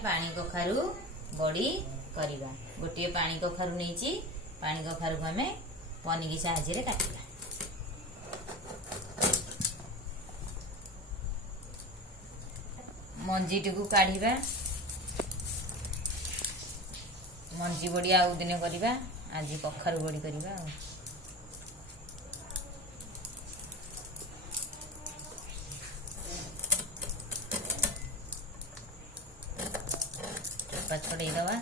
पानी कखारु बड़ी करवा। गोटे पानी कखारु नहीं पानी कखारु को आम पनिकी साहाय्य काटिबा। मंजीटी को काढ़ा मंजी बड़ी आउ दिन करवा। आज कखारु बड़ी करवा। चोपा छड़े दवा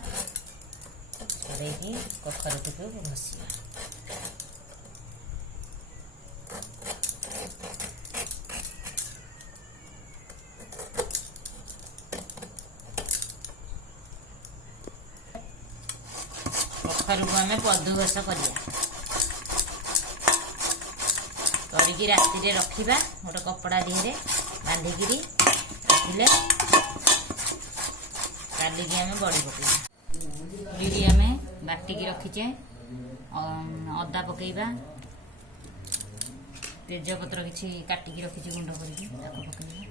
छड़े कखारु टी घसीवा। कखारु को आम पदुघस करके राति रखा गोटे कपड़ा दिहरे बांधिकी रखिले कालिकी आम बड़ी पकईबा। बिरी आम बाटिकी रखीचे अदा पकईबा तेजपत्र किसी काटिकी रखीचे गुंड करके पकईबा।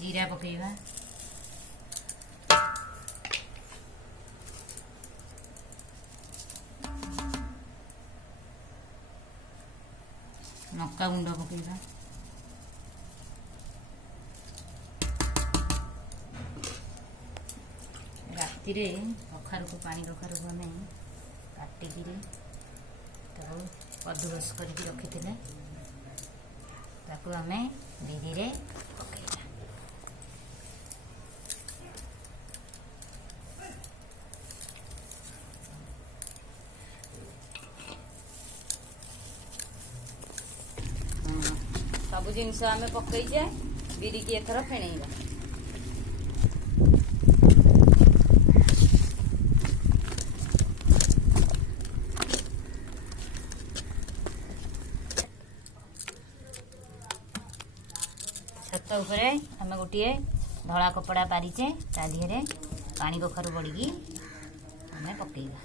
जीरा पकईबा लंका गुंड पकईबा राति कखारु को पानी कखारु को आम काटिकी कद्दूकस करके रखी आम बिरी रे पकईबा। सब जिनस आम पकईचे बिरी की एथर फेणईबा। छत उपरे आम गोटे धला कपड़ा पारिचे ता दिहरे पानी कखारु बड़ी आम पकईबा।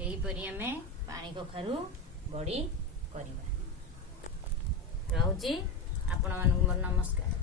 यहीपरि आम पानी कखारु बड़ी करवा। रहुची आपण मानक मोर नमस्कार।